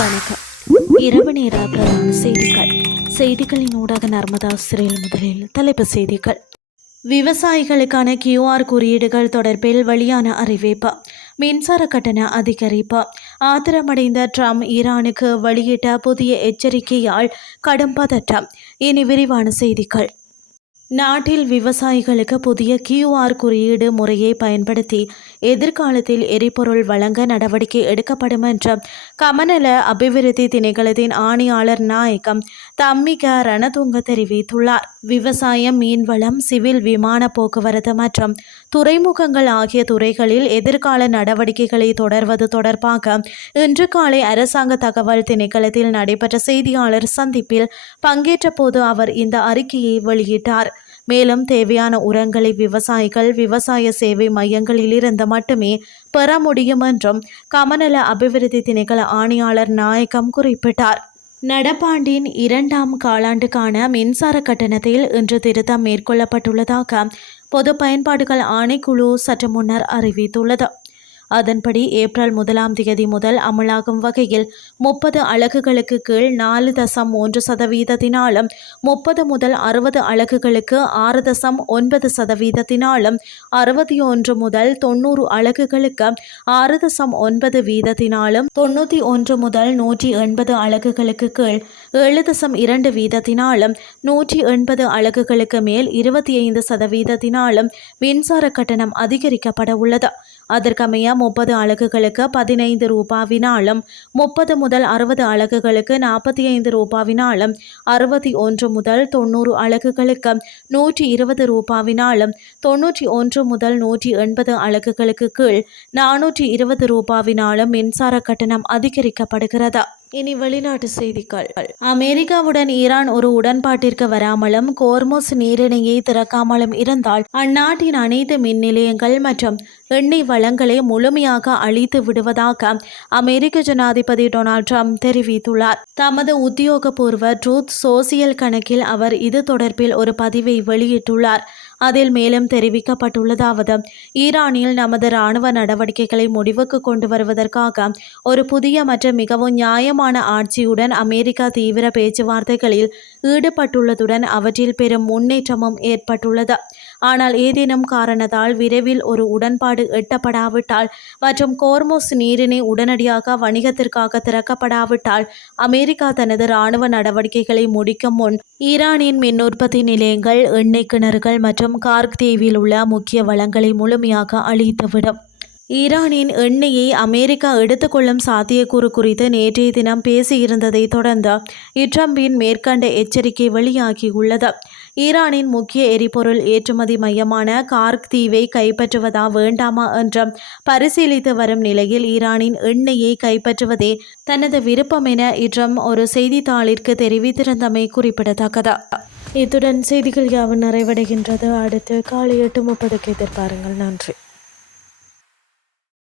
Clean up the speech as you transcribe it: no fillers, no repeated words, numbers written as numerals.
வணக்கம். இரவு நேர பிரதான செய்திகளின் ஊடாக நர்மதா சிறையில் முதலில் தலைப்புச் செய்திகள். விவசாயிகளுக்கான QR குறியீடுகள் தொடர்பில் வெளியான அறிவிப்பு. மின்சார கட்டண அதிகரிப்பு. ஆத்திரமடைந்த ட்ரம்ப் ஈரானுக்கு வெளியிட்ட புதிய எச்சரிக்கையால் கடும் பதட்டம். இனி விரிவான செய்திகள். நாட்டில் விவசாயிகளுக்கு புதிய QR குறியீடு முறையை பயன்படுத்தி எதிர்காலத்தில் எரிபொருள் வழங்க நடவடிக்கை எடுக்கப்படும் என்று கமநல அபிவிருத்தி திணைக்களத்தின் ஆணையாளர் நாயகம் தம்மிக ரணதுங்க தெரிவித்துள்ளார். விவசாயம், மீன்வளம், சிவில் விமான போக்குவரத்து மற்றும் துறைமுகங்கள் ஆகிய துறைகளில் எதிர்கால நடவடிக்கைகளை தொடர்வது தொடர்பாக இன்று காலை அரசாங்க தகவல் திணைக்களத்தில் நடைபெற்ற செய்தியாளர் சந்திப்பில் பங்கேற்ற போது அவர் இந்த அறிக்கையை வெளியிட்டார். மேலும் தேவையான உரங்களை விவசாயிகள் விவசாய சேவை மையங்களிலிருந்து மட்டுமே பெற முடியும் என்றும் கமநல அபிவிருத்தி திணைக்கள ஆணையாளர் நாயகம் குறிப்பிட்டார். நடப்பாண்டின் 2ஆம் காலாண்டுக்கான மின்சார கட்டணத்தில் இன்று திருத்தம் மேற்கொள்ளப்பட்டுள்ளதாக பொது பயன்பாடுகள் ஆணைக்குழு சற்று முன்னர் அறிவித்துள்ளது. அதன்படி ஏப்ரல் 1ஆம் தேதி முதல் அமலாகும் வகையில் 30 அலகுகளுக்கு கீழ் 4.1%, 30 முதல் 60 அலகுகளுக்கு 6.9%, 61 முதல் 90 அலகுகளுக்கு 6.9%, 91 முதல் 180 அலகுகளுக்கு கீழ் 7.2%, 180 அலகுகளுக்கு மேல் 25% மின்சார கட்டணம் அதிகரிக்கப்பட உள்ளது. அதற்கமைய 30 அலகுகளுக்கு 15 ரூபாவினாலும், 30 முதல் 60 அலகுகளுக்கு 45 ரூபாவினாலும், 61 முதல் 90 அலகுகளுக்கு 120 ரூபாவினாலும், 91 முதல் 180 அலகுகளுக்கு கீழ் 420 ரூபாவினாலும் மின்சார கட்டணம் அதிகரிக்கப்படுகிறது. இனி வெளிநாட்டு செய்திகள். அமெரிக்காவுடன் ஈரான் ஒரு உடன்பாட்டிற்கு வராமலும் கோர்முஸ் நீரிணையை திறக்காமலும் இருந்தால் அந்நாட்டின் அனைத்து மின் நிலையங்கள் மற்றும் எண்ணெய் வளங்களை முழுமையாக அழித்து விடுவதாக அமெரிக்க ஜனாதிபதி டொனால்ட் ட்ரம்ப் தெரிவித்துள்ளார். தமது உத்தியோகபூர்வ ட்ரூத் சோசியல் கணக்கில் அவர் இது தொடர்பில் ஒரு பதிவை வெளியிட்டுள்ளார். அதில் மேலும் தெரிவிக்கப்பட்டுள்ளதாவது: ஈரானில் நமது இராணுவ நடவடிக்கைகளை முடிவுக்கு கொண்டு வருவதற்காக ஒரு புதிய மற்றும் மிகவும் நியாயமான ஆட்சியுடன் அமெரிக்கா தீவிர பேச்சுவார்த்தைகளில் ஈடுபட்டுள்ளதுடன் அவற்றில் பெரும் முன்னேற்றமும் ஏற்பட்டுள்ளது. ஆனால் ஏதேனும் காரணத்தால் விரைவில் ஒரு உடன்பாடு எட்டப்படாவிட்டால் மற்றும் கோர்முஸ் நீரிணை உடனடியாக வணிகத்திற்காக திறக்கப்படாவிட்டால் அமெரிக்கா தனது இராணுவ நடவடிக்கைகளை முடிக்கும் முன் ஈரானின் மின் உற்பத்தி நிலையங்கள், எண்ணெய் கிணறுகள் மற்றும் கார்க் தீவில் உள்ள முக்கிய வளங்களை முழுமையாக அழித்துவிடும். ஈரானின் எண்ணெயை அமெரிக்கா எடுத்துக்கொள்ளும் சாத்தியக்கூறு குறித்து நேற்றைய தினம் பேசியிருந்ததை தொடர்ந்து ட்ரம்பின் மேற்கண்ட எச்சரிக்கை வெளியாகியுள்ளது. ஈரானின் முக்கிய எரிபொருள் ஏற்றுமதி மையமான கார்க் தீவை கைப்பற்றுவதா வேண்டாமா என்று பரிசீலித்து வரும் நிலையில் ஈரானின் எண்ணெயை கைப்பற்றுவதே தனது விருப்பம் என ட்ரம்ப் ஒரு செய்தித்தாளிற்கு தெரிவித்திருந்தமை குறிப்பிடத்தக்கது. இத்துடன் செய்திகள் யாவும் நிறைவடைகின்றது. அடுத்து காலை 8:30 எதிர்பாருங்கள். நன்றி.